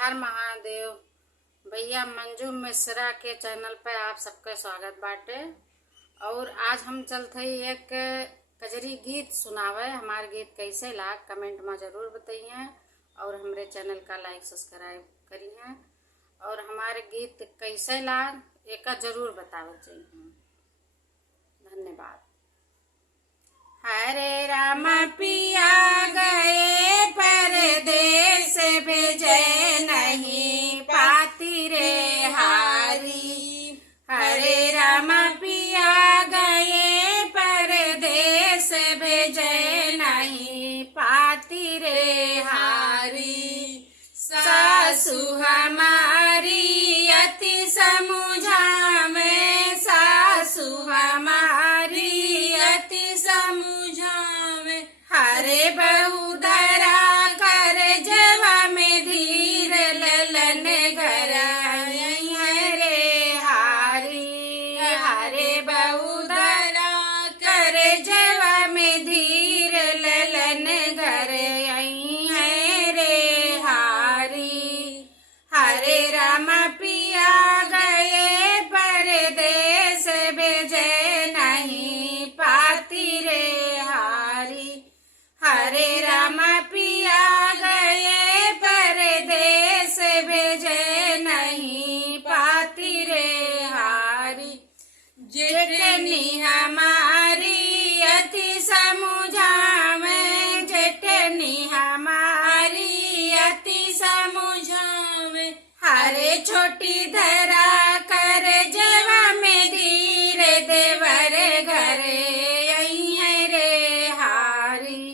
हर महादेव। भैया मंजू मिश्रा के चैनल पे आप सबका स्वागत बाटे। और आज हम चलते एक कजरी गीत सुनावे। हमारे गीत कैसे लाग कमेंट में जरूर बताइए और हमारे चैनल का लाइक सब्सक्राइब करिए और हमारे गीत कैसे लाग एक जरूर बतावे चाहिए। धन्यवाद। हरे राम पिया गए परदेस भेजे नहीं पाती रे हारी। हरे राम पिया गए परदेस भेजे नहीं पाती रे हारी। सासु हमारी अति समुझावे, सासु हमारी अति समुझावे। हरे बहू धरा कर जवा में धीर ललन घर रे हारी। हरे बहू धरा कर जवा में धीर ललन घर रे हारी। हरे राम पिया गए परदेस भेजे नहीं पाती रे हारी। हरे राम पिया गए परदेस भेजे नहीं पाती रे हारी। जेठनी हमारी अति समुझावे, जेठनी हमारी अति समुझावे। हरे छोटी धरा कर जवा में धीरे देवर घरे रे हारी।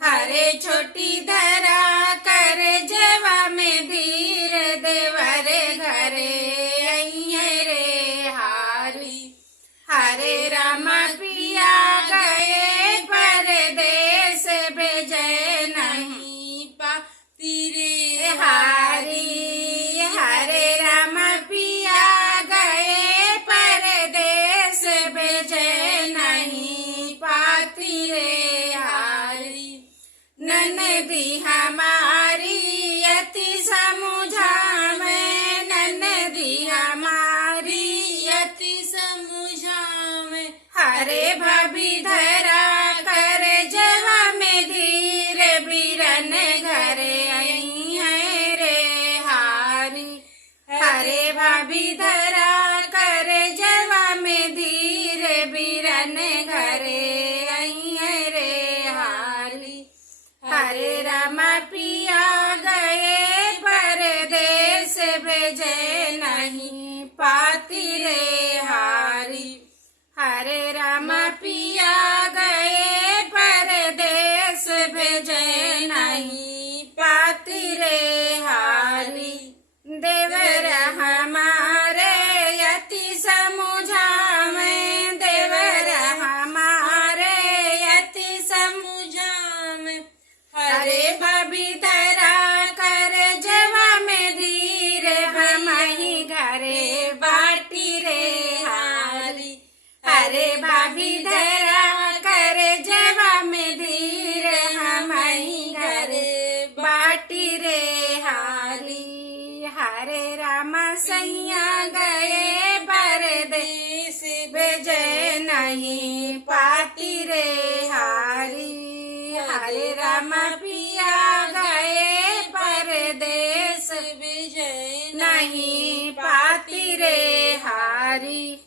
हरे छोटी धरा कर जवा में धीरे देवर घरे रे हारी। हरे राम पिया गए परदेस भेजे नहीं पाती रे हारी। हरे राम पिया गए परदेस भेजे नहीं पाती रे हारी। ननदी हमारी अति समुझावे, ननदी हमारी अति समुझावे। हरे भाभी धरा कर जवा में धीर बीरन घरे रे हारी। हरे भाभी धरा कर जवा में धीर बीरन घरे रे हारी। हरे राम पिया गए परदेस भेजे नहीं पाती रे हारी। हरे राम पिया गए परदेस भेजे नहीं पाती रे हारी। देवर हमारे अति समुझावे, देवर हमारे अति समुझावे। हरे भाभी धरा कर जवा में धीर हम ही घरे बाटी रे हारी। हरे भाभी धरा कर जवा में धीर हम ही घरे बाटी रे हारी। हरे राम सैया गए परदेस भेजे नहीं पाती रे हारी। हरे राम पिया गए परदेस भेजे नहीं पाती रे हारी।